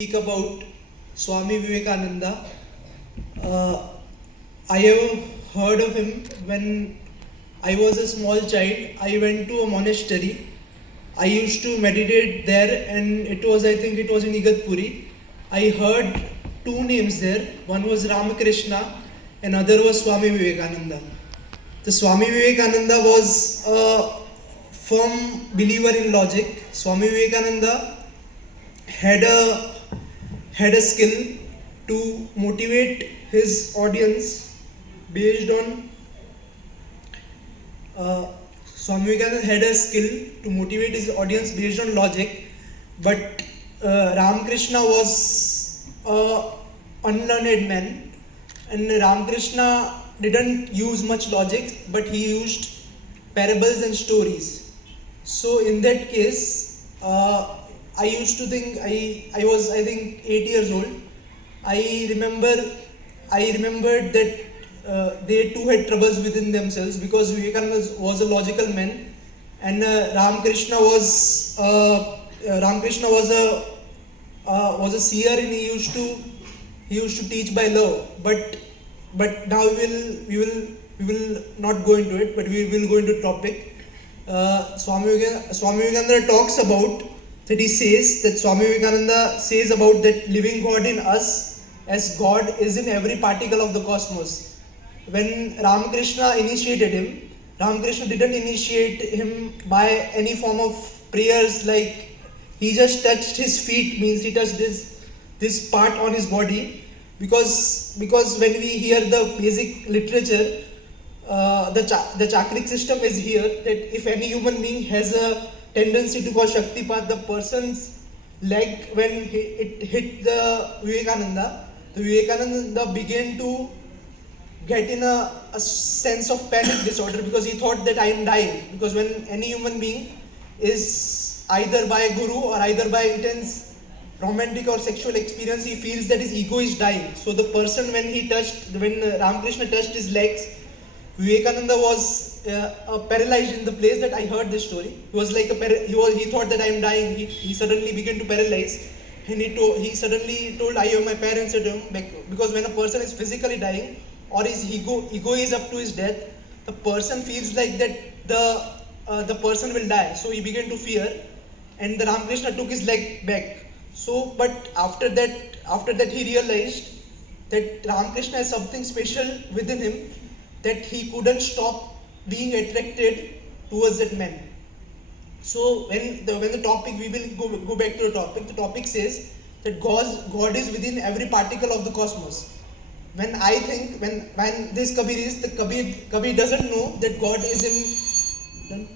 speak about Swami Vivekananda. Uh, I have heard of him when I was a small child. I went to a monastery. I used to meditate there, and I think it was in Igatpuri. I heard two names there. One was Ramakrishna, and other was Swami Vivekananda. The Swami Vivekananda was a firm believer in logic. Swami Vivekananda had a had a skill to motivate his audience based on uh, Swami Vivekananda had a skill to motivate his audience based on logic, but Ramakrishna was a unlearned man, and Ramakrishna didn't use much logic, but he used parables and stories. So in that case, I used to think I was I think 8 years old. I remember I remembered that they too had troubles within themselves because Vivekananda was a logical man, and Ramakrishna was a seer, and he used to teach by love. But now we will not go into it, but we will go into topic. Swami Vivekananda talks about that he says that Swami Vivekananda says about that living God in us as God is in every particle of the cosmos. When Ramakrishna initiated him, Ramakrishna didn't initiate him by any form of prayers, like he just touched his feet, means he touched this part on his body, because when we hear the basic literature, the chakric system is here, that if any human being has a tendency to cause Shaktipat, the person's leg, when it hit the Vivekananda began to get in a sense of panic disorder, because he thought that I am dying. Because when any human being is either by a guru or either by intense romantic or sexual experience, he feels that his ego is dying. So the person, when Ramakrishna touched his legs, Vivekananda was paralyzed in the place that I heard this story. He was like he thought that I am dying. He suddenly began to paralyze, and he suddenly told, I have my parents at home. Because when a person is physically dying, or his ego is up to his death, the person feels like that the person will die. So he began to fear, and the Ramakrishna took his leg back. So, but after that he realized that Ramakrishna has something special within him, that he couldn't stop being attracted towards that man. So when the topic, we will go back to the topic. The topic says that God is within every particle of the cosmos. When I think when this Kabir is, the Kabir doesn't know that God is in.